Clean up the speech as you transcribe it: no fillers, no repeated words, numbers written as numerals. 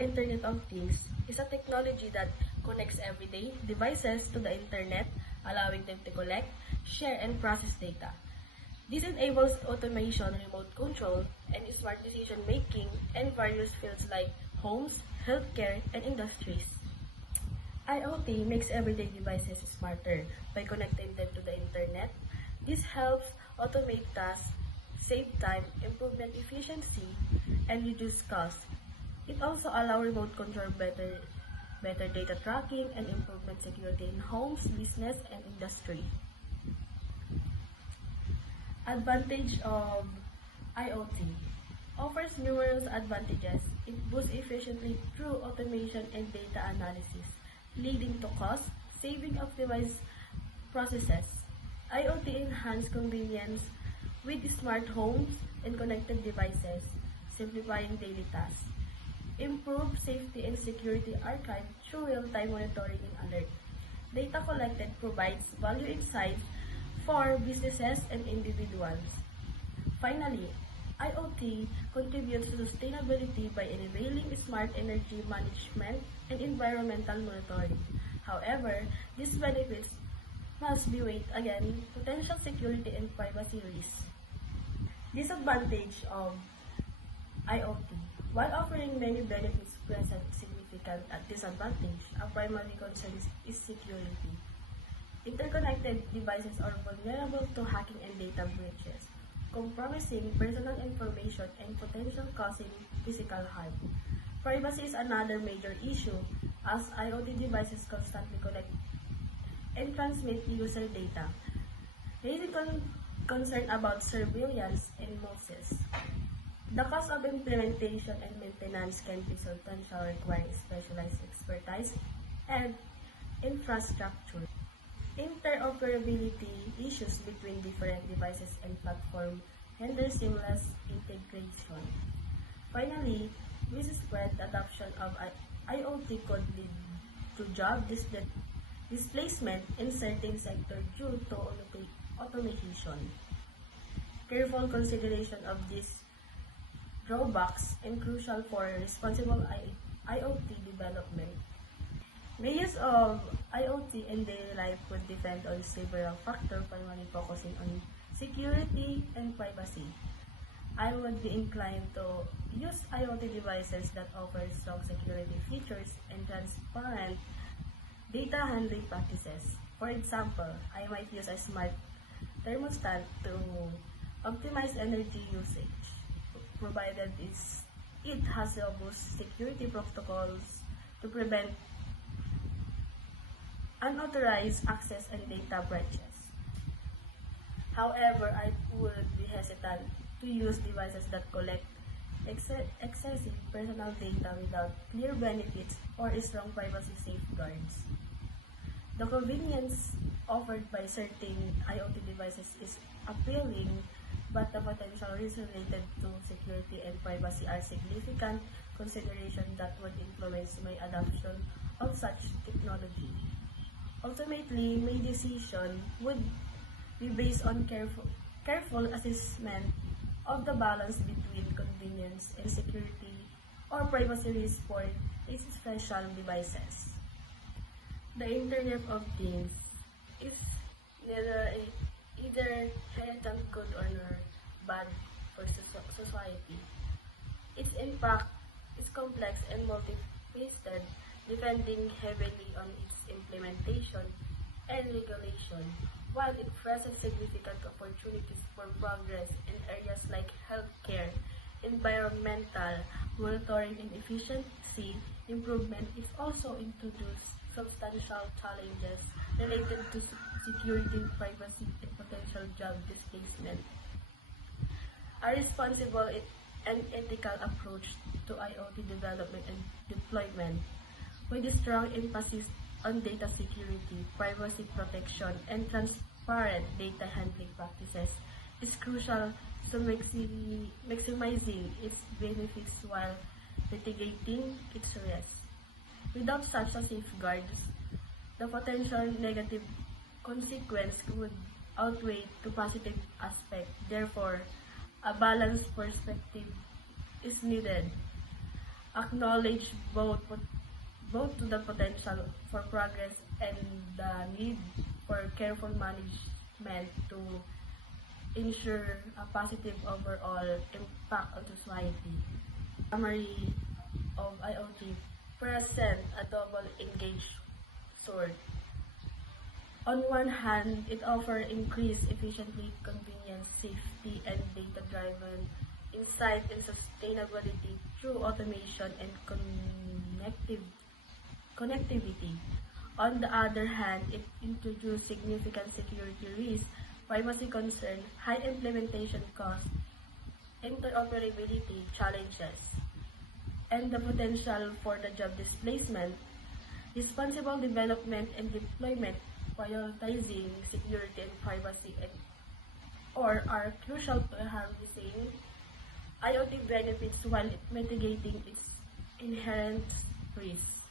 Internet of Things is a technology that connects everyday devices to the internet, allowing them to collect, share, and process data. This enables automation, remote control, and smart decision making in various fields like homes, healthcare, and industries. IoT makes everyday devices smarter by connecting them to the internet. This helps automate tasks, save time, improve efficiency, and reduce costs. It also allows remote control, better data tracking, and improvement security in homes, business, and industry. Advantage of IoT offers numerous advantages. It boosts efficiently through automation and data analysis, leading to cost saving of device processes. IoT enhances convenience with smart homes and connected devices, simplifying daily tasks. Improve safety and security archive through real-time monitoring and alert. Data collected provides value insights for businesses and individuals. Finally, IoT contributes to sustainability by enabling smart energy management and environmental monitoring. However, these benefits must be weighed against potential security and privacy risks. Disadvantage of IoT. While offering many benefits present significant disadvantage, a primary concern is security. Interconnected devices are vulnerable to hacking and data breaches, compromising personal information and potential causing physical harm. Privacy is another major issue as IoT devices constantly collect and transmit user data, raising concern about surveillance and losses. The cost of implementation and maintenance can be substantial, requiring specialized expertise and infrastructure. Interoperability issues between different devices and platforms hinder seamless integration. Finally, widespread adoption of IoT could lead to job displacement in certain sectors due to automation. Careful consideration of these drawbacks is crucial for responsible IoT development. The use of IoT in daily life would depend on several factors, primarily focusing on security and privacy. I would be inclined to use IoT devices that offer strong security features and transparent data handling practices. For example, I might use a smart thermostat to optimize energy usage, provided it has robust security protocols to prevent unauthorized access and data breaches. However, I would be hesitant to use devices that collect excessive personal data without clear benefits or strong privacy safeguards. The convenience offered by certain IoT devices is appealing, but the potential risks related to security and privacy are significant considerations that would influence my adoption of such technology. Ultimately, my decision would be based on careful assessment of the balance between convenience and security or privacy risk for these special devices. The Internet of Things is either inherent good or bad for society. Its impact is complex and multifaceted, depending heavily on its implementation and regulation. While it presents significant opportunities for progress in areas like healthcare, environmental monitoring, and efficiency improvement, it also introduces substantial challenges related to security, privacy, and potential job displacement. A responsible and ethical approach to IoT development and deployment, with a strong emphasis on data security, privacy protection, and transparent data handling practices, is crucial to maximizing its benefits while mitigating its risks. Without such a safeguards, the potential negative consequence would outweigh the positive aspect. Therefore, a balanced perspective is needed. acknowledge both to the potential for progress and the need for careful management to ensure a positive overall impact on society. Summary of IoT present a double-edged sword. On one hand, it offers increased efficiency, convenience, safety, and data-driven insight and sustainability through automation and connectivity. On the other hand, it introduces significant security risks, privacy concerns, high implementation costs, interoperability challenges, and the potential for the job displacement. Responsible development and deployment, prioritizing security and privacy are crucial to harnessing IoT benefits while mitigating its inherent risks.